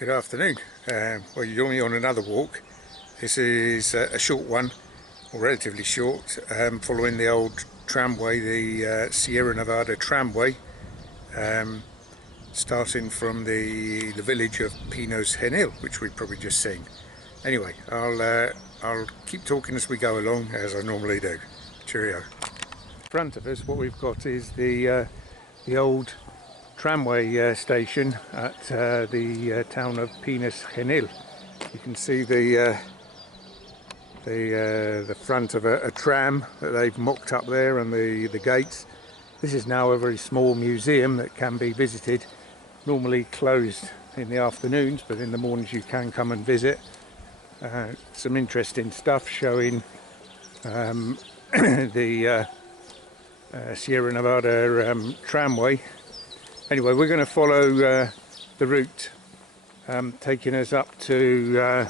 Good afternoon. Well, you join me on another walk. This is a short one, or relatively short, following the old tramway, the Sierra Nevada Tramway, starting from the village of Pinos Genil, which we've probably just seen. Anyway, I'll keep talking as we go along, as I normally do. Cheerio. In front of us, what we've got is the old tramway station at the town of Pinos Genil. You can see the front of a tram that they've mocked up there, and the gates. This is now a very small museum that can be visited, normally closed in the afternoons, but in the mornings you can come and visit. Some interesting stuff showing the Sierra Nevada tramway. Anyway, we're going to follow the route taking us up to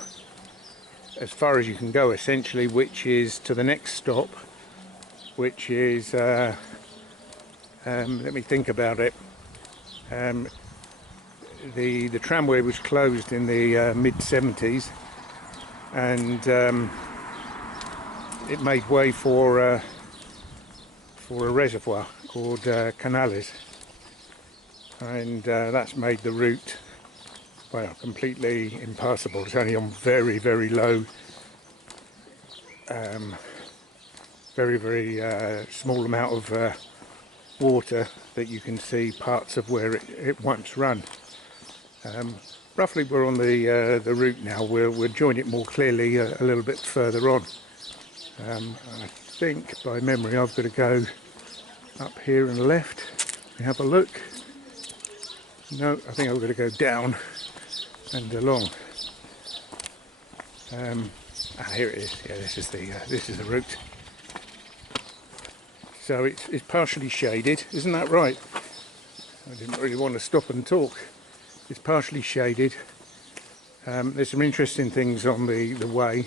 as far as you can go, essentially, which is to the next stop, which is let me think about it. The tramway was closed in the mid-70s, and it made way for a reservoir called Canales, and that's made the route, well, completely impassable. It's only on very, very low, very small amount of water that you can see parts of where it once ran. Roughly we're on the route now. We'll join it more clearly a little bit further on. I think by memory I've got to go up here and left and have a look. No, I think I've got to go down and along. Here it is. Yeah, this is the route. So it's partially shaded, isn't that right? I didn't really want to stop and talk. It's partially shaded. There's some interesting things on the way,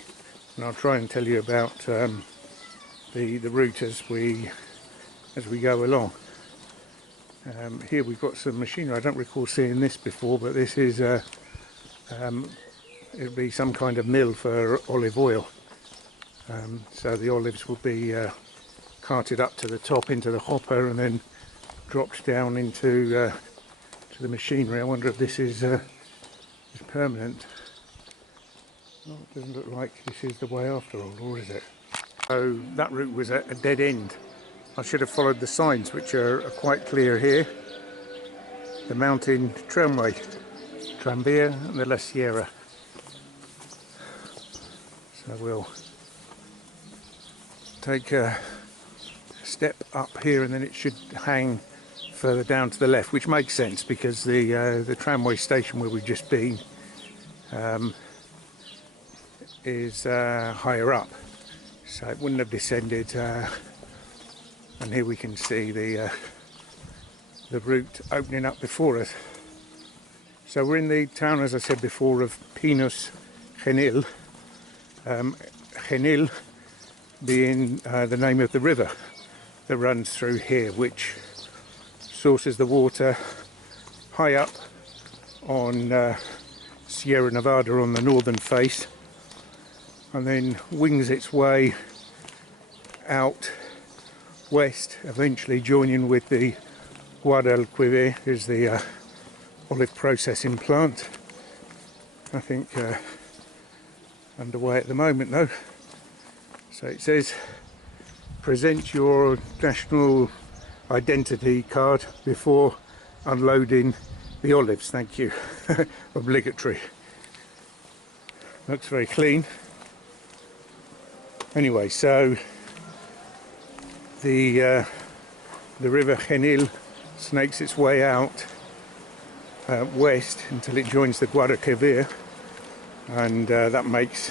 and I'll try and tell you about the route as we go along. Here we've got some machinery. I don't recall seeing this before, but this is it'll be some kind of mill for olive oil. So the olives will be carted up to the top into the hopper and then dropped down into to the machinery. I wonder if this is permanent. Well, it doesn't look like this is the way after all, or is it? So that route was a dead end. I should have followed the signs, which are quite clear here. The mountain tramway, Tranvía de la Sierra. So we'll take a step up here, and then it should hang further down to the left, which makes sense because the tramway station where we've just been is higher up, so it wouldn't have descended. And here we can see the route opening up before us. So we're in the town, as I said before, of Pinos Genil. Genil being the name of the river that runs through here, which sources the water high up on Sierra Nevada on the northern face, and then wings its way out west, eventually joining with the Guadalquivir, is the olive processing plant. I think underway at the moment though. So it says, present your national identity card before unloading the olives. Thank you. Obligatory. Looks very clean. Anyway, so the river Genil snakes its way out west until it joins the Guadalquivir, and that makes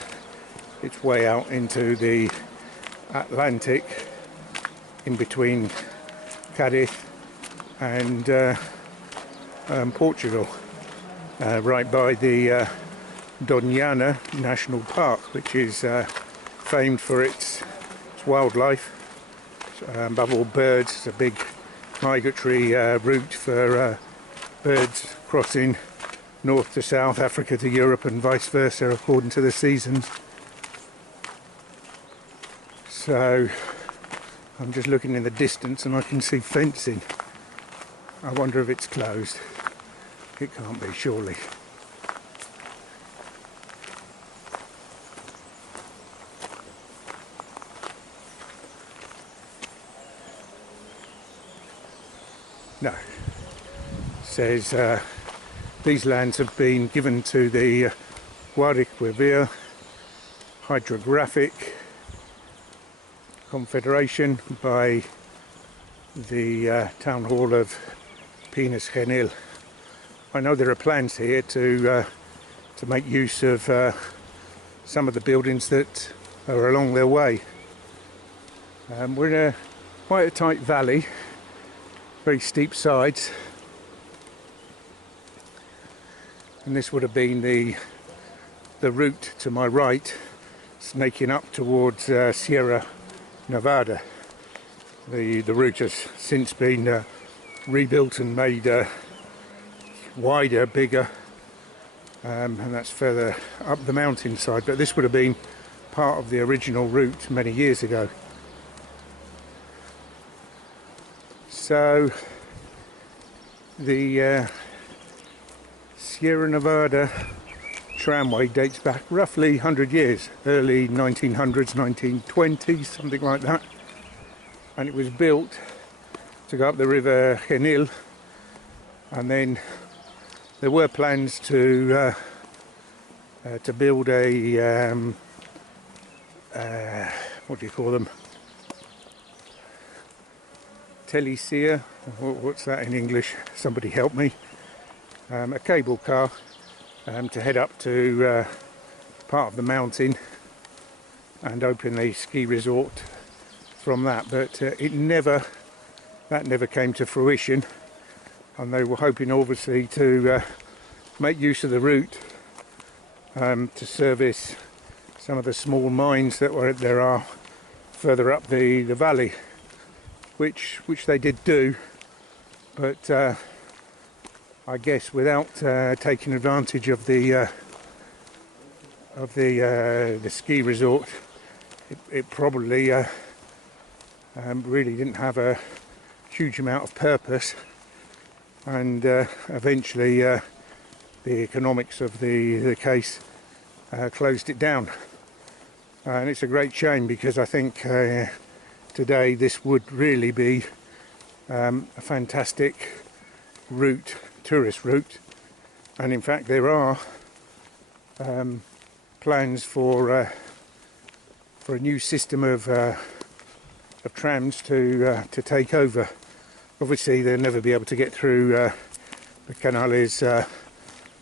its way out into the Atlantic in between Cadiz and Portugal, right by the Doñana National Park, which is famed for its wildlife. Above all, birds. It's a big migratory route for birds crossing north to south, Africa to Europe, and vice versa according to the seasons. So I'm just looking in the distance and I can see fencing. I wonder if it's closed. It can't be, surely. No. It says these lands have been given to the Guadalquivir Hydrographic Confederation by the town hall of Pinos Genil. I know there are plans here to make use of some of the buildings that are along their way. We're in quite a tight valley, very steep sides, and this would have been the route to my right, snaking up towards Sierra Nevada. The route has since been rebuilt and made wider, bigger, and that's further up the mountainside, but this would have been part of the original route many years ago. So the Sierra Nevada Tramway dates back roughly 100 years, early 1900s, 1920s, something like that. And it was built to go up the river Genil, and then there were plans to build a what do you call them? Telesier, what's that in English? Somebody help me. A cable car to head up to part of the mountain and open a ski resort from that, but that never came to fruition, and they were hoping obviously to make use of the route to service some of the small mines that there are further up the valley, which they did do, but I guess without taking advantage of the ski resort, it probably really didn't have a huge amount of purpose, and eventually the economics of the case closed it down. And it's a great shame, because I think today this would really be a fantastic route, tourist route, and in fact there are plans for a new system of trams to take over. Obviously they'll never be able to get through the Canales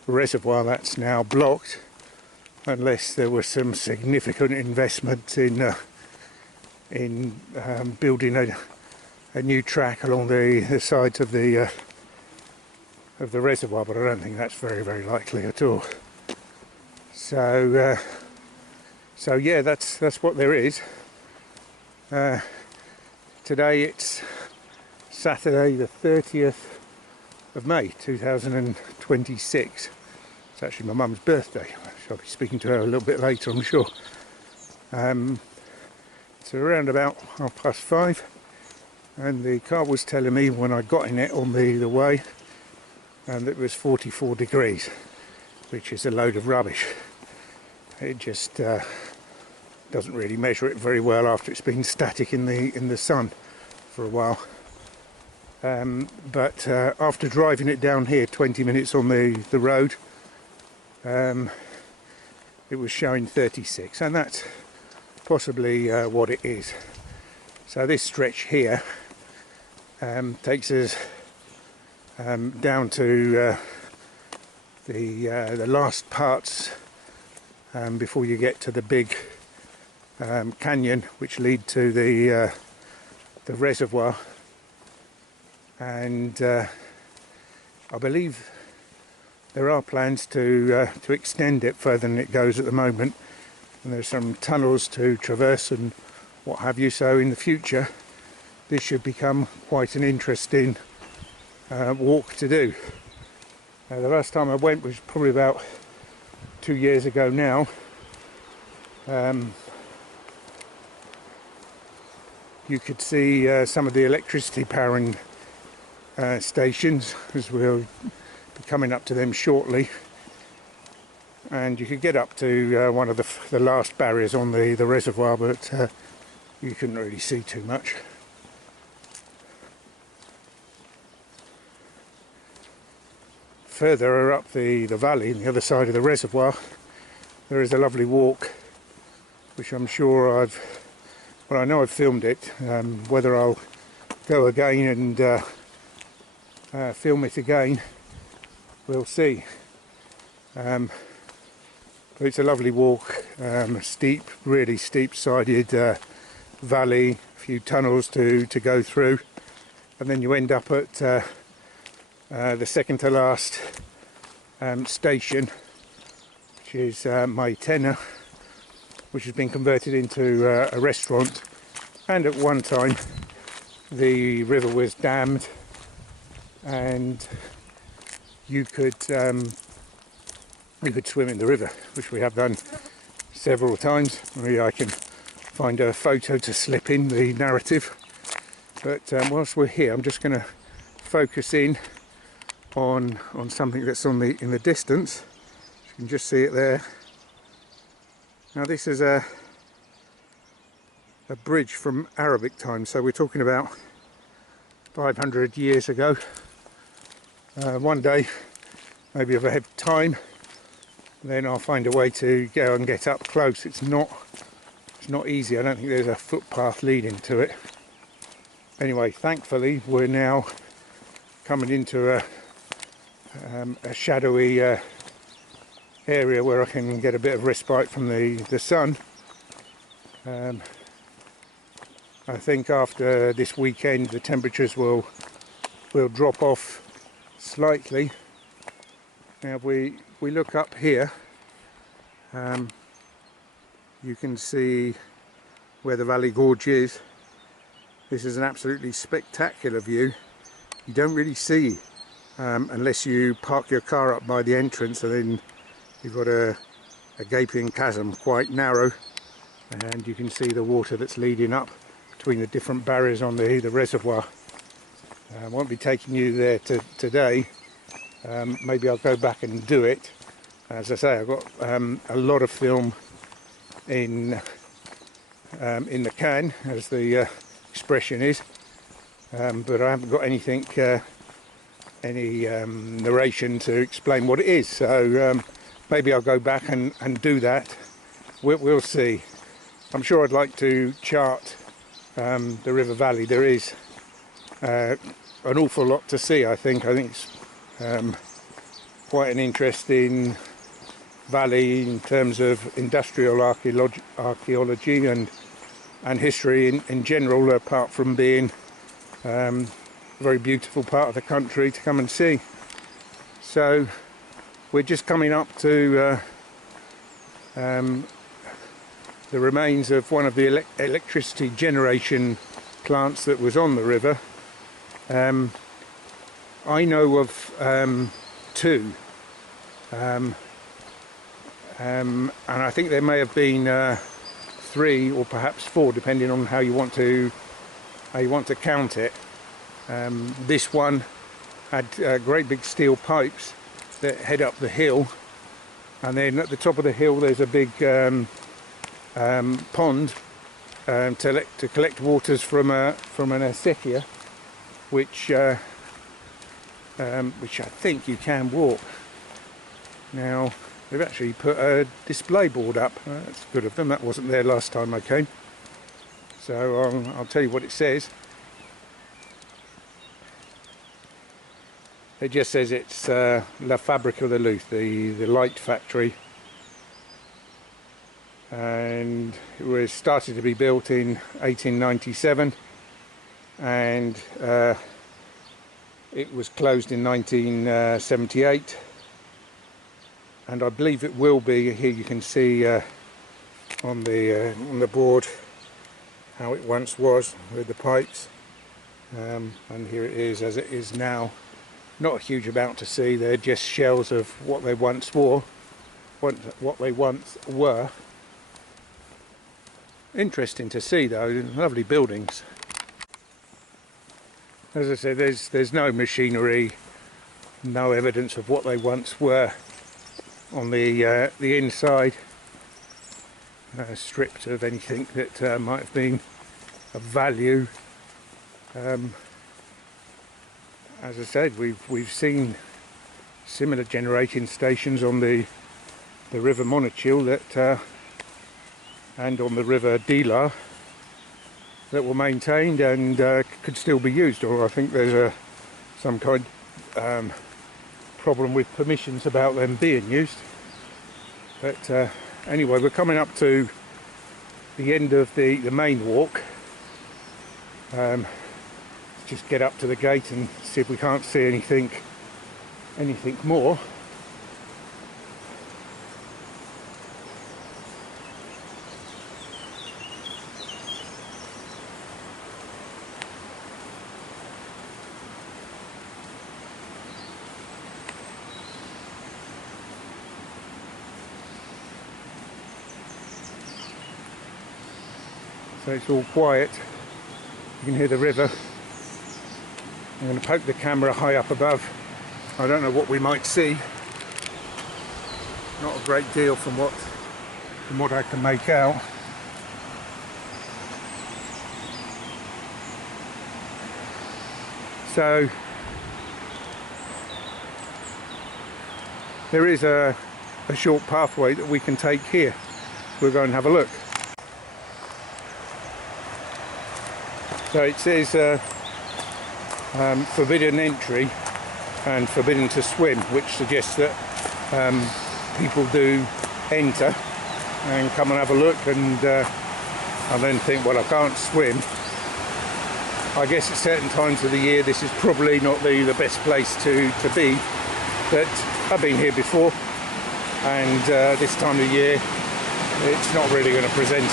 reservoir that's now blocked, unless there was some significant investment in building a new track along the sides of the reservoir, but I don't think that's very, very likely at all. So yeah, that's what there is. Today it's Saturday the 30th of May 2026. It's actually my mum's birthday. I shall be speaking to her a little bit later, I'm sure. It's around about 5:30, and the car was telling me when I got in it on the way, and it was 44 degrees, which is a load of rubbish. It just doesn't really measure it very well after it's been static in the sun for a while. But after driving it down here 20 minutes on the road, it was showing 36, and that's possibly what it is. So this stretch here takes us down to the last parts before you get to the big canyon which lead to the reservoir, and I believe there are plans to extend it further than it goes at the moment, and there's some tunnels to traverse and what have you, so in the future this should become quite an interesting walk to do. The last time I went was probably about 2 years ago now. You could see some of the electricity powering stations, as we'll be coming up to them shortly, and you could get up to one of the last barriers on the reservoir, but you couldn't really see too much. Further up the valley, on the other side of the reservoir, there is a lovely walk, which I'm sure I know I've filmed it. Whether I'll go again and film it again, we'll see. But it's a lovely walk, steep, really steep-sided valley, a few tunnels to go through, and then you end up at the second to last station, which is my Tenor, which has been converted into a restaurant. And at one time the river was dammed, and you could swim in the river, which we have done several times. Maybe I can find a photo to slip in the narrative. But whilst we're here, I'm just going to focus in on something that's in the distance. You can just see it there. Now this is a bridge from Arabic times, so we're talking about 500 years ago. One day, maybe if I have time, then I'll find a way to go and get up close. It's not easy. I don't think there's a footpath leading to it. Anyway, thankfully we're now coming into a shadowy area where I can get a bit of respite from the sun. I think after this weekend the temperatures will drop off slightly. Now if we look up here, you can see where the Valley Gorge is. This is an absolutely spectacular view. You don't really see unless you park your car up by the entrance, and then you've got a gaping chasm, quite narrow, and you can see the water that's leading up between the different barriers on the reservoir. I won't be taking you there today. Maybe I'll go back and do it. As I say, I've got a lot of film in the can, as the expression is, but I haven't got anything, any narration to explain what it is. So maybe I'll go back and do that. We'll see. I'm sure I'd like to chart the river valley. There is an awful lot to see. I think it's quite an interesting valley in terms of industrial archaeology and history in general, apart from being a very beautiful part of the country to come and see. So we're just coming up to the remains of one of the electricity generation plants that was on the river. I know of two, and I think there may have been 3 or perhaps 4, depending on how you want to count it. This one had great big steel pipes that head up the hill, and then at the top of the hill there's a big pond to collect waters from an acequia, which I think you can walk. Now they've actually put a display board up. That's good of them. That wasn't there last time I came. So I'll tell you what it says. It just says it's La Fabrica de Luz, the light factory, and it was started to be built in 1897, and it was closed in 1978, and I believe it will be. Here you can see on the board how it once was with the pipes, and here it is as it is now. not a huge amount to see. They're just shells of what they once were. Interesting to see though, lovely buildings. As I said, there's no machinery, no evidence of what they once were on the inside, stripped of anything that might have been of value. As I said, we've seen similar generating stations on the River Monachil that and on the River Dila that were maintained and could still be used, or I think there's some kind problem with permissions about them being used. But anyway, we're coming up to the end of the main walk. Just get up to the gate and see if we can't see anything more. So it's all quiet. You can hear the river. I'm going to poke the camera high up above. I don't know what we might see. Not a great deal from what I can make out. So there is a short pathway that we can take here. We'll go and have a look. So it says forbidden entry and forbidden to swim, which suggests that people do enter and come and have a look, and I then think, well, I can't swim. I guess at certain times of the year this is probably not the best place to be, but I've been here before, and this time of year it's not really going to present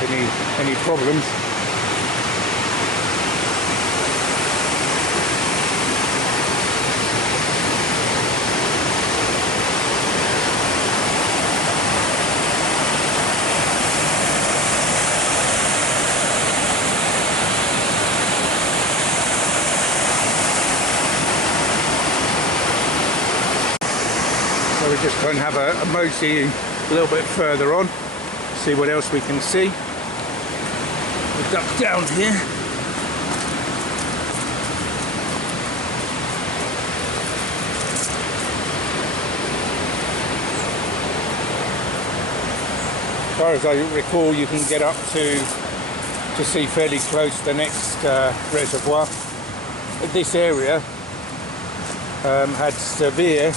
any problems. So we're just going to have a mosey a little bit further on, see what else we can see. We'll duck down here. As far as I recall, you can get up to see fairly close to the next reservoir. This area had severe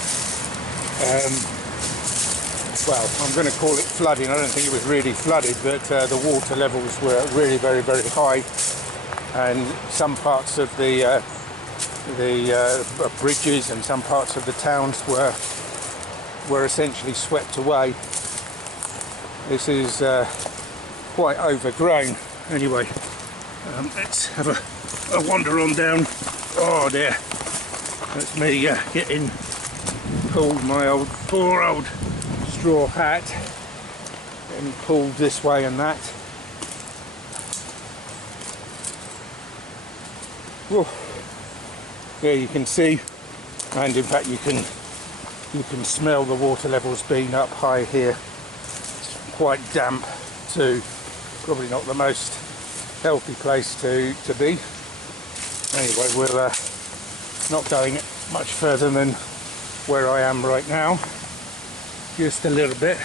well, I'm going to call it flooding. I don't think it was really flooded, but the water levels were really very, very high, and some parts of the bridges and some parts of the towns were essentially swept away. This is quite overgrown. Anyway, let's have a wander on down. Oh dear, that's me getting pulled, my poor old straw hat, getting pulled this way and that. Whoa. There you can see, and in fact you can smell the water levels being up high here. It's quite damp too. Probably not the most healthy place to be. Anyway, we're not going much further than where I am right now, just a little bit.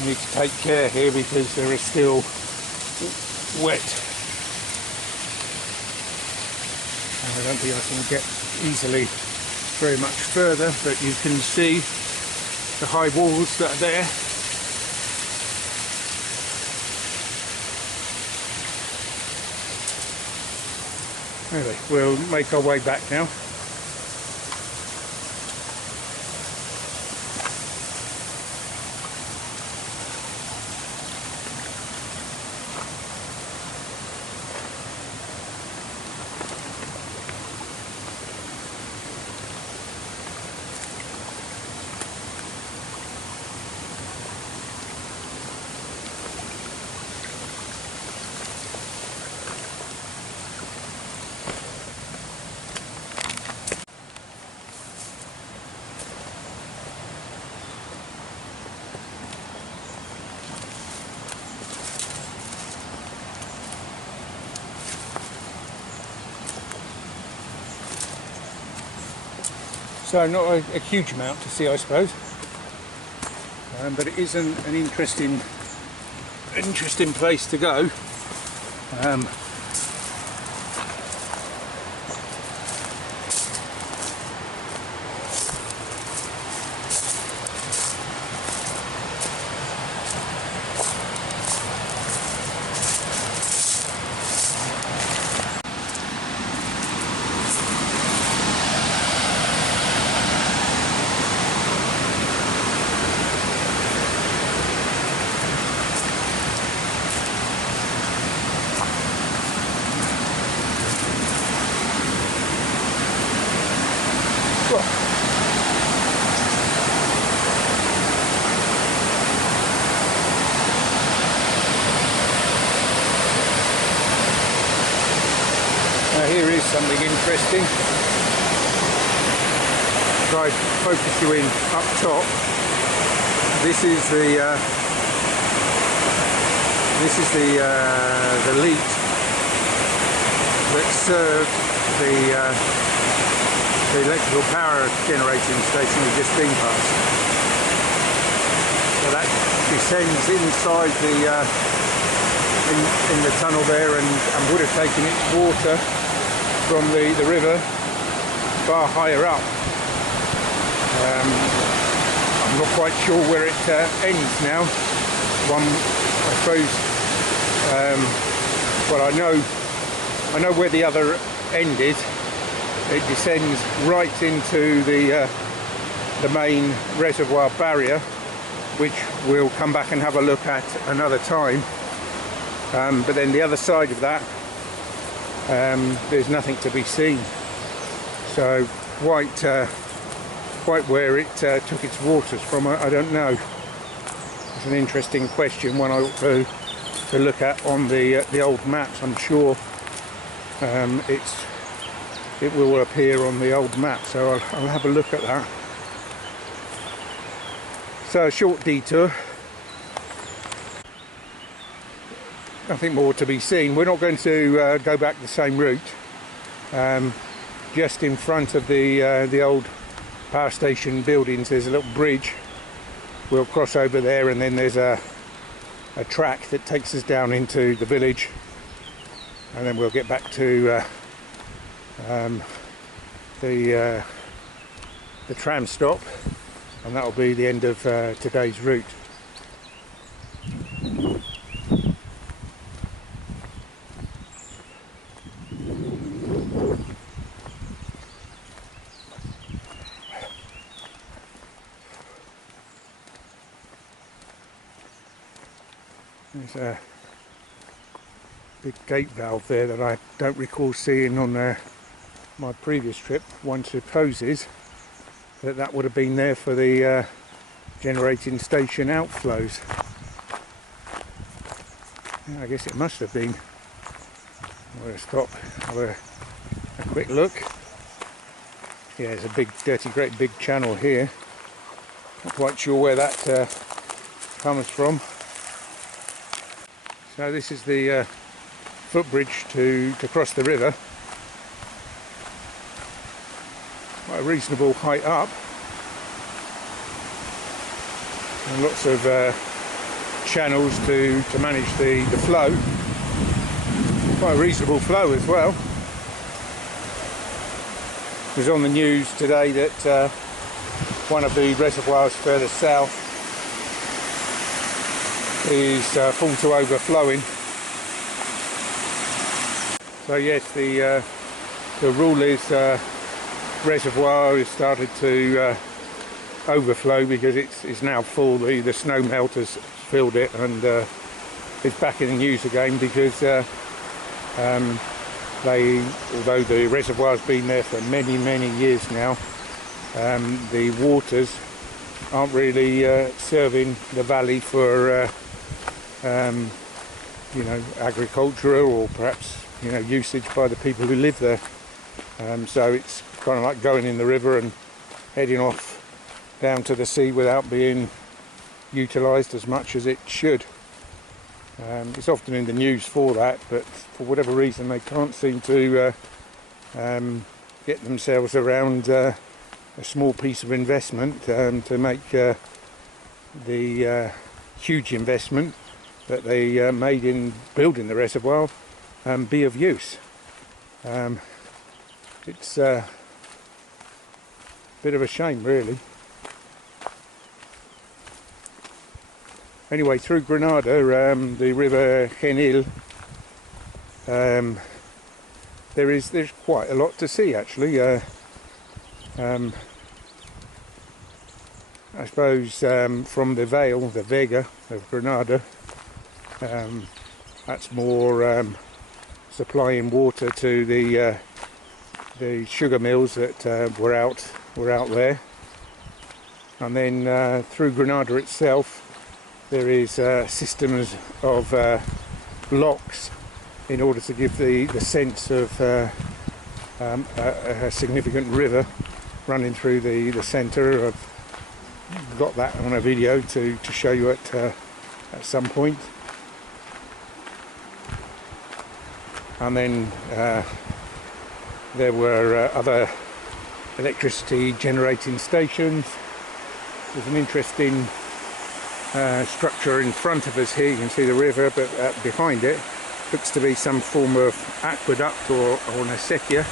You need to take care here because there is still wet. I don't think I can get easily very much further, but you can see the high walls that are there. Anyway, we'll make our way back now. So not a huge amount to see, I suppose, but it is an interesting place to go. Here is something interesting. Try to focus you in up top. This is the lead that served the electrical power generating station we've just been past. So that descends inside the in the tunnel there and would have taken its water from the river far higher up. I'm not quite sure where it ends now. I suppose, well, I know where the other end is. It descends right into the main reservoir barrier, which we'll come back and have a look at another time. But then the other side of that, there's nothing to be seen. So quite where it took its waters from, I don't know. It's an interesting question, one I ought to look at on the old maps. I'm sure it will appear on the old map, so I'll have a look at that. So a short detour. Nothing more to be seen. We're not going to go back the same route. Just in front of the old power station buildings there's a little bridge. We'll cross over there, and then there's a track that takes us down into the village, and then we'll get back to the tram stop, and that'll be the end of today's route. There's a big gate valve there that I don't recall seeing on my previous trip. One supposes that would have been there for the generating station outflows. Yeah, I guess it must have been. I'm going to stop, have a quick look. Yeah, there's a big, dirty, great big channel here. Not quite sure where that comes from. So this is the footbridge to cross the river. Quite a reasonable height up. And lots of channels to manage the flow. Quite a reasonable flow as well. It was on the news today that one of the reservoirs further south is full to overflowing. So yes, the the rule is reservoir has started to overflow because it's now full. The snow melt has filled it, and it's back in the news again because although the reservoir's been there for many years now, the waters aren't really serving the valley for agriculture, or perhaps usage by the people who live there. So it's kind of like going in the river and heading off down to the sea without being utilised as much as it should. It's often in the news for that, but for whatever reason they can't seem to get themselves around a small piece of investment to make the huge investment that they made in building the reservoir be of use. It's a bit of a shame, really. Anyway, through Granada, the river Genil, there's quite a lot to see, actually. I suppose from the Vale, the Vega of Granada, that's more supplying water to the sugar mills that were out there, and then through Granada itself there is systems of locks in order to give the sense of a significant river running through the centre. I've got that on a video to show you at some point. And then there were other electricity generating stations. There's an interesting structure in front of us here. You can see the river, but behind it looks to be some form of aqueduct or an acequia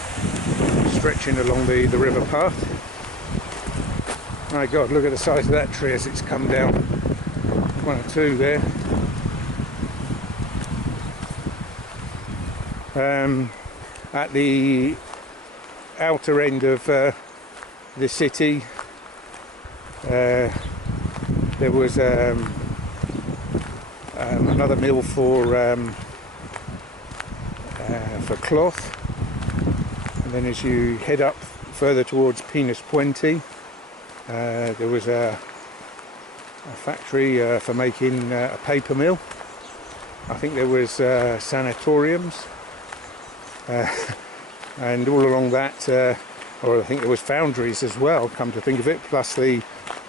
stretching along the river path. My God, look at the size of that tree as it's come down. One or two there. At the outer end of the city, there was another mill for cloth, and then as you head up further towards Pinos there was a factory for making a paper mill. I think there was sanatoriums, and all along that, or I think there was foundries as well, come to think of it, plus the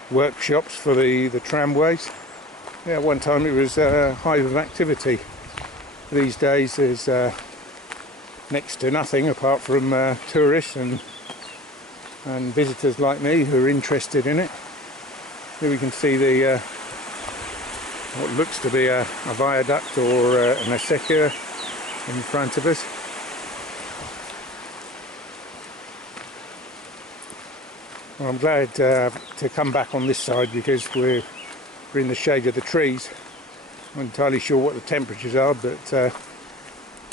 workshops for the tramways. Yeah, one time it was a hive of activity. These days there's next to nothing apart from tourists and visitors like me who are interested in it. Here we can see the what looks to be a viaduct or an acequia in front of us. Well, I'm glad to come back on this side because we're in the shade of the trees. I'm not entirely sure what the temperatures are, but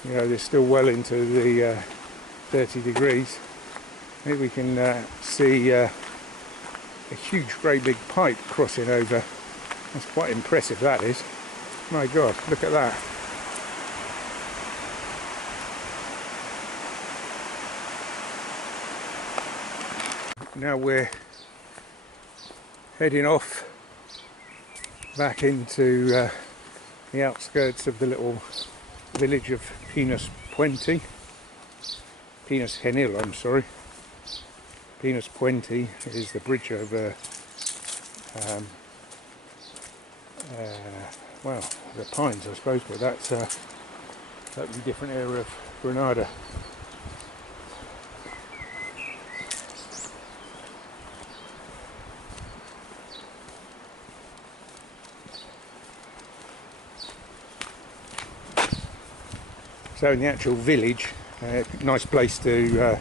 they're still well into the 30 degrees. Here we can see a huge great big pipe crossing over. That's quite impressive, that is. My God, look at that. Now we're heading off back into the outskirts of the little village of Pinos Genil, I'm sorry. Pinos is the bridge over well, the pines, I suppose, but that's a totally different area of Granada. So in the actual village, nice place to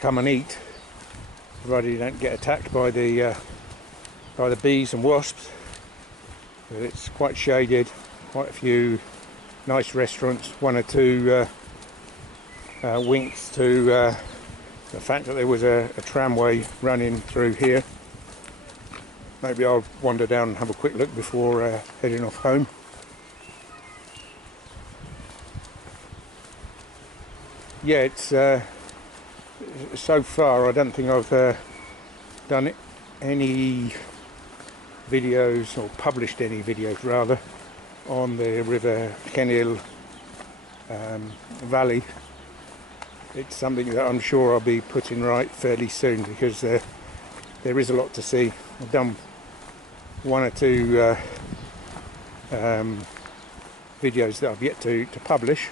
come and eat, provided you don't get attacked by the bees and wasps. But it's quite shaded, quite a few nice restaurants, one or two winks to the fact that there was a tramway running through here. Maybe I'll wander down and have a quick look before heading off home. Yeah, it's so far I don't think I've done any videos, or published any videos rather, on the River Genil valley. It's something that I'm sure I'll be putting right fairly soon, because there is a lot to see. I've done one or two videos that I've yet to publish,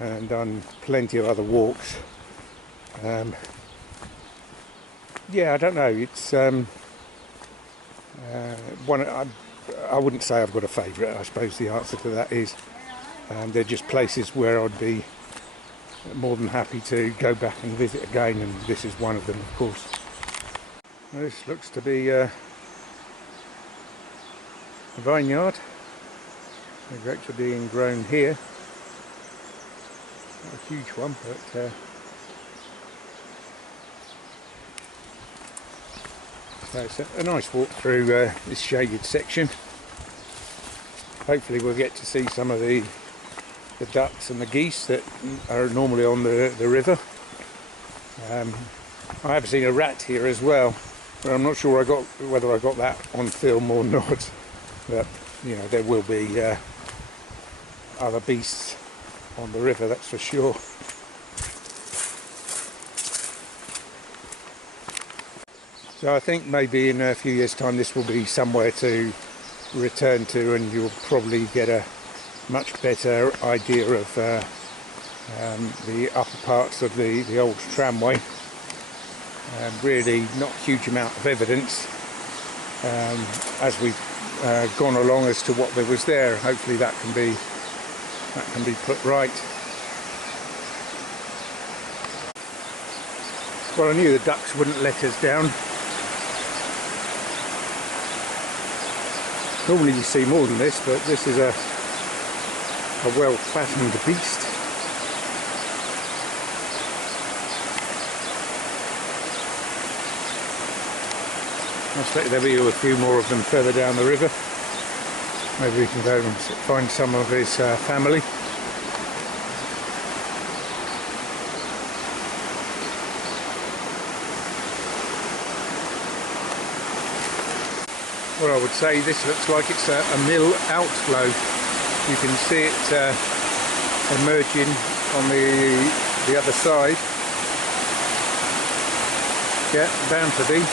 and done plenty of other walks. Yeah, I don't know, it's one, I wouldn't say I've got a favourite. I suppose the answer to that is they're just places where I'd be more than happy to go back and visit again, and this is one of them, of course. This looks to be a vineyard. The grapes are being grown here. Not a huge one, but so it's a nice walk through this shaded section. Hopefully we'll get to see some of the ducks and the geese that are normally on the river. I have seen a rat here as well, but I'm not sure whether I got that on film or not. But you know, there will be other beasts on the river, that's for sure. So I think maybe in a few years' time this will be somewhere to return to, and you'll probably get a much better idea of the upper parts of the old tramway. Really not a huge amount of evidence as we've gone along as to what there was there. Hopefully that can be put right. Well, I knew the ducks wouldn't let us down. Normally you see more than this, but this is a well-fattened beast. I expect there'll be a few more of them further down the river. Maybe we can go and find some of his family. What I would say, this looks like it's a mill outflow. You can see it emerging on the other side. Yeah, bound to be.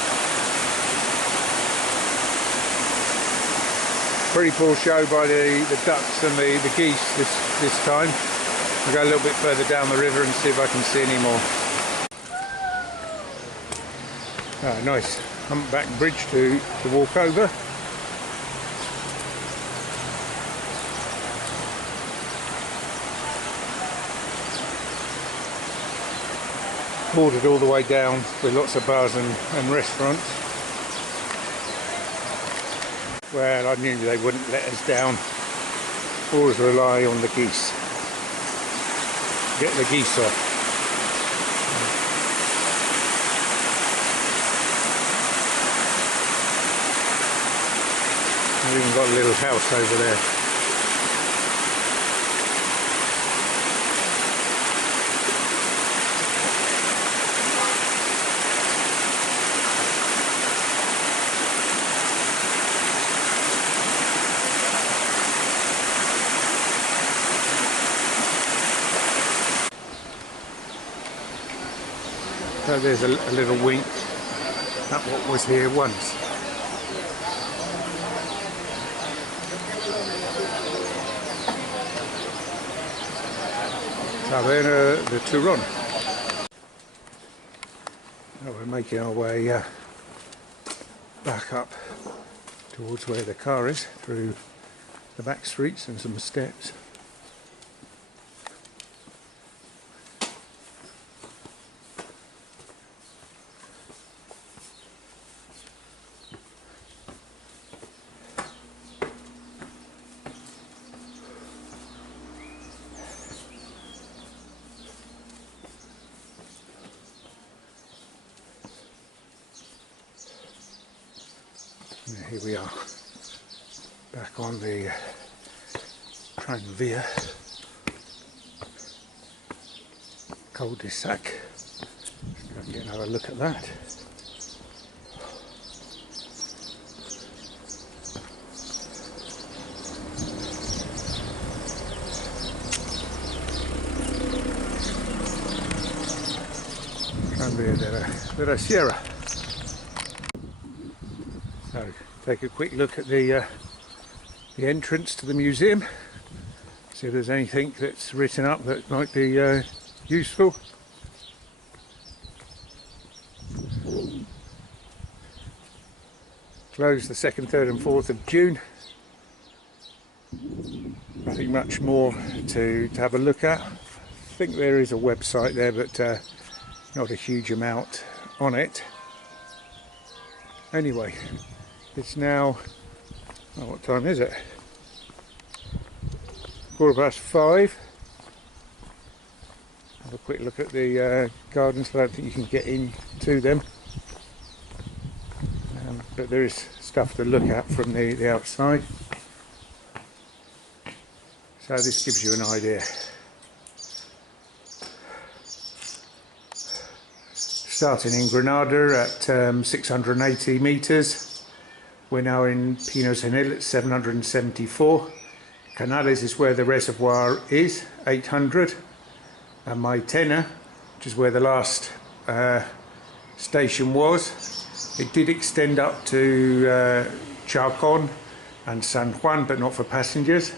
Pretty poor show by the ducks and the geese this time. I'll go a little bit further down the river and see if I can see any more. Ah, nice humpback bridge to walk over. Bordered all the way down with lots of bars and restaurants. Well, I knew they wouldn't let us down. Always rely on the geese. Get the geese off. We've even got a little house over there. So there's a little wink at what was here once. Taverna de Turon. Now we're making our way back up towards where the car is, through the back streets and some steps. here we are, back on the Tramway cul-de-sac. Let's go get another look at that. Tramway de la Sierra. So take a quick look at the entrance to the museum. See if there's anything that's written up that might be useful. Closed the 2nd, 3rd and 4th of June. Nothing much more to have a look at. I think there is a website there, but not a huge amount on it. Anyway, it's now, oh, what time is it? 5:15. Have a quick look at the gardens. I don't think you can get into them, but there is stuff to look at from the outside. So this gives you an idea. Starting in Granada at 680 metres. We're now in Pinos Genil at 774. Canales is where the reservoir is, 800. And Maitena, which is where the last station was, it did extend up to Charcon and San Juan, but not for passengers.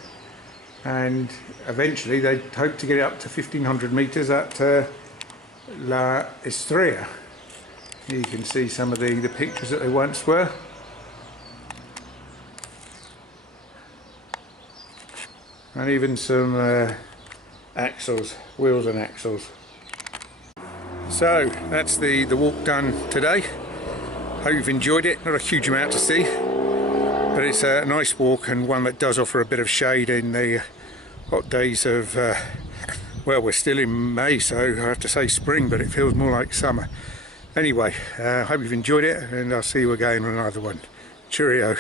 And eventually they hope to get it up to 1500 metres at La Estrella. Here you can see some of the pictures that they once were. And even some axles, wheels and axles. So that's the walk done today. Hope you've enjoyed it. Not a huge amount to see, but it's a nice walk and one that does offer a bit of shade in the hot days of well, we're still in May, so I have to say spring, but it feels more like summer. Anyway, hope you've enjoyed it, and I'll see you again on another one. Cheerio.